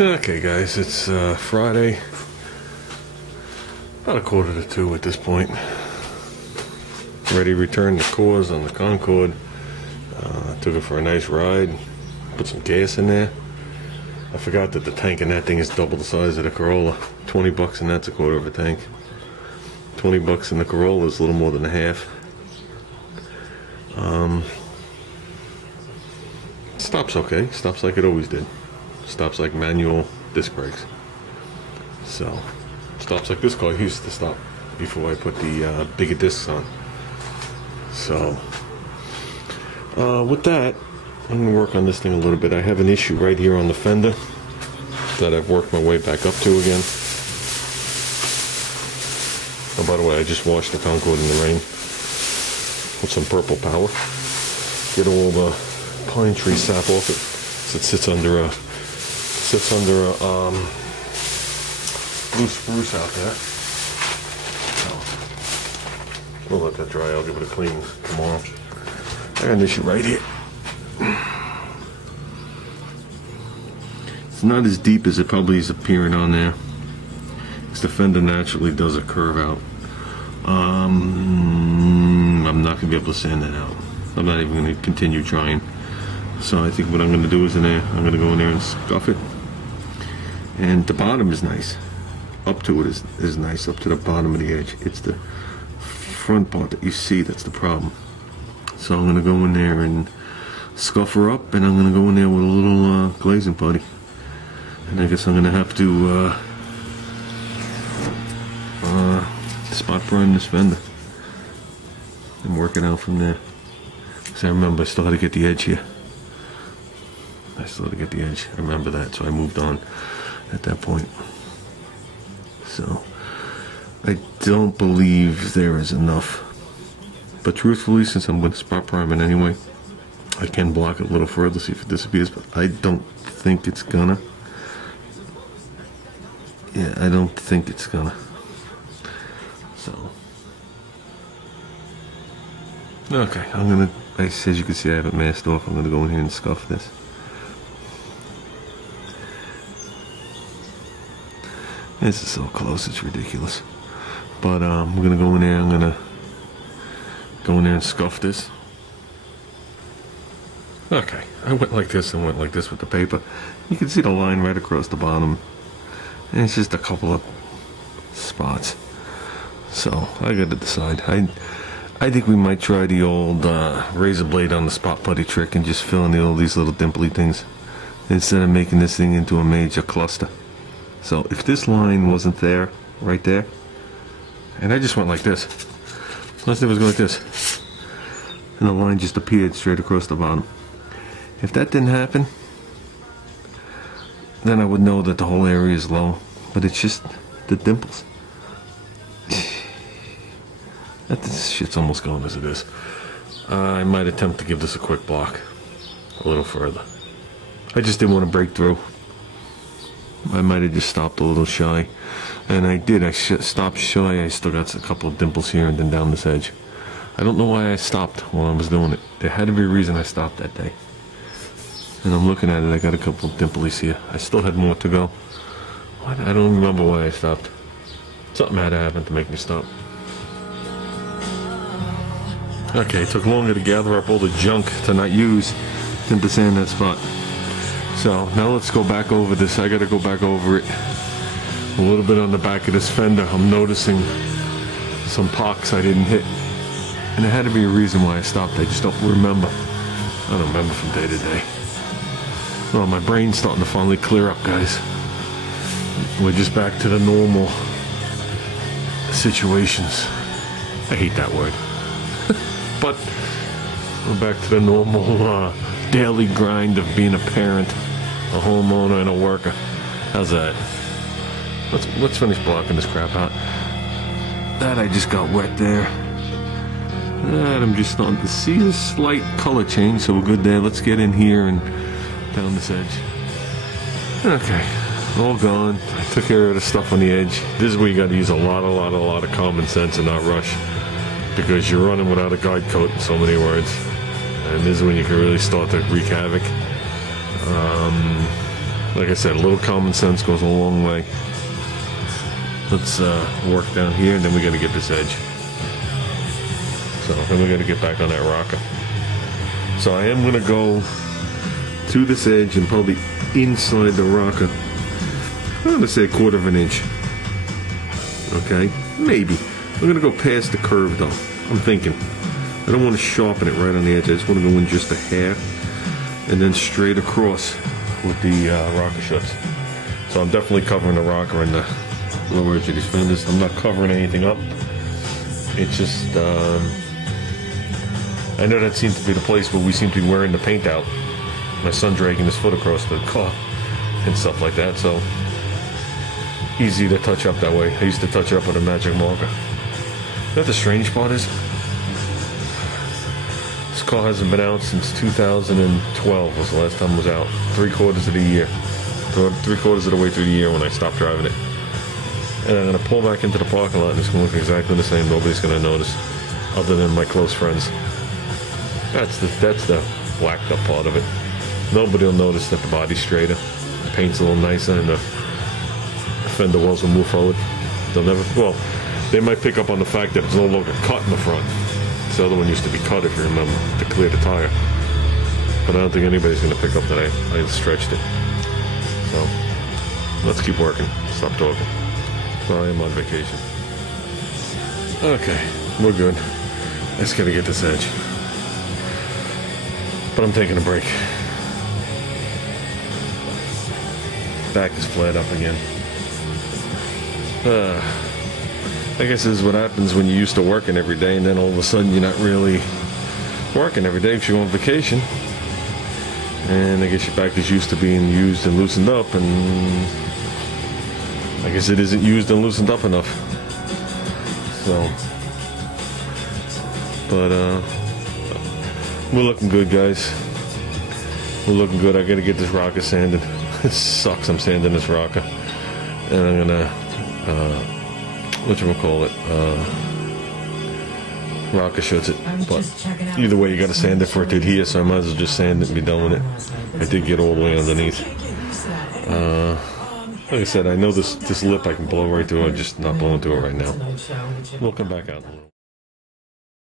Okay guys, it's Friday, about 1:45 at this point. Ready to return the cores on the Concorde. Took it for a nice ride, put some gas in there. I forgot that the tank in that thing is double the size of the Corolla. 20 bucks and that's a quarter of a tank. 20 bucks in the Corolla is a little more than a half. Stops okay, stops like it always did. Stops like manual disc brakes. So, stops like this car used to stop before I put the bigger discs on. So, with that, I'm going to work on this thing a little bit. I have an issue right here on the fender that I've worked my way back up to again. Oh, by the way, I just washed the Concorde in the rain with some Purple Power. Get all the pine tree sap off it. So it sits under a blue spruce out there. So we'll let that dry. I'll give it a clean tomorrow. I got an issue right here. It's not as deep as it probably is appearing on there. Because the fender naturally does a curve out. I'm not going to be able to sand that out. I'm not even going to continue trying. So I think what I'm going to do is I'm going to go in there and scuff it. And the bottom is nice. Up to it is nice, up to the bottom of the edge. It's the front part that you see that's the problem. So I'm going to go in there and scuff her up, and I'm going to go in there with a little glazing putty. And I guess I'm going to have to spot prime this fender and work it out from there. Because I remember I still had to get the edge here. I remember that, so I moved on at that point. So I don't believe there is enough. But truthfully, since I'm going to spot prime it anyway, I can block it a little further, see if it disappears, but I don't think it's gonna. Yeah, I don't think it's gonna. So, okay, as you can see, I have it masked off. I'm gonna go in here and scuff this. This is so close, it's ridiculous. But we're gonna go in there. I'm gonna go in there and scuff this. Okay, I went like this and went like this with the paper. You can see the line right across the bottom. And it's just a couple of spots. So I gotta decide. I think we might try the old razor blade on the spot putty trick and just fill in all these little dimply things instead of making this thing into a major cluster. So if this line wasn't there, right there, and I just went like this. Let's say it was going like this. And the line just appeared straight across the bottom. If that didn't happen, then I would know that the whole area is low. But it's just the dimples. This shit's almost gone as it is. I might attempt to give this a quick block. A little further. I just didn't want to break through. I might have just stopped a little shy. And I did. I stopped shy. I still got a couple of dimples here and then down this edge. I don't know why I stopped while I was doing it. There had to be a reason I stopped that day. And I'm looking at it. I got a couple of dimples here. I still had more to go. I don't remember why I stopped. Something had to happen to make me stop. Okay, it took longer to gather up all the junk to not use than to sand that spot. So now let's go back over this. I gotta go back over it. A little bit on the back of this fender. I'm noticing some pocks I didn't hit. And there had to be a reason why I stopped. I just don't remember. I don't remember from day to day. Well, my brain's starting to finally clear up, guys. We're just back to the normal situations. I hate that word. But we're back to the normal daily grind of being a parent, a homeowner, and a worker. How's that? Let's finish blocking this crap out. That I just got wet there. That I'm just starting to see a slight color change, so we're good there. Let's get in here and down this edge. Okay, all gone. I took care of the stuff on the edge. This is where you got to use a lot of common sense and not rush, because you're running without a guide coat, in so many words. And this is when you can really start to wreak havoc. Like I said, a little common sense goes a long way. Let's work down here, and then we got to get this edge. So then we got to get back on that rocker. So I am going to go to this edge and probably inside the rocker. I'm going to say 1/4 of an inch. Okay, maybe. I'm going to go past the curve though. I'm thinking. I don't want to sharpen it right on the edge. I just want to go in just a hair and then straight across with the rocker shuts. So I'm definitely covering the rocker and the lower edge of these fenders. I'm not covering anything up. It's just, I know that seems to be the place where we seem to be wearing the paint out. My son dragging his foot across the car and stuff like that, so easy to touch up that way. I used to touch up with a magic marker. You know what the strange part is? This car hasn't been out since 2012 was the last time it was out. 3/4 of the year. 3/4 of the way through the year when I stopped driving it. And I'm going to pull back into the parking lot and it's going to look exactly the same. Nobody's going to notice other than my close friends. That's the whacked up part of it. Nobody will notice that the body's straighter, the paint's a little nicer, and the fender wells will move forward. They'll never, well, they might pick up on the fact that it's no longer cut in the front. This other one used to be cut, if you remember, to clear the tire. But I don't think anybody's going to pick up that I stretched it. So, let's keep working. Stop talking. Sorry, I'm on vacation. Okay, we're good. I just gotta get this edge. But I'm taking a break. Back is flat up again. I guess this is what happens when you're used to working every day and then all of a sudden you're not really working every day because you're on vacation. And I guess your back is used to being used and loosened up, and I guess it isn't used and loosened up enough. So, but we're looking good, guys. We're looking good. I gotta get this rocker sanded. It sucks I'm sanding this rocker. And I'm gonna, whatchamacallit, rocker shuts it. But either way, you gotta sand it for it to adhere, so I might as well just sand it and be done with it. I did get all the way underneath. Like I said, I know this lip I can blow right through. I'm just not blowing through it right now. We'll come back out in a little.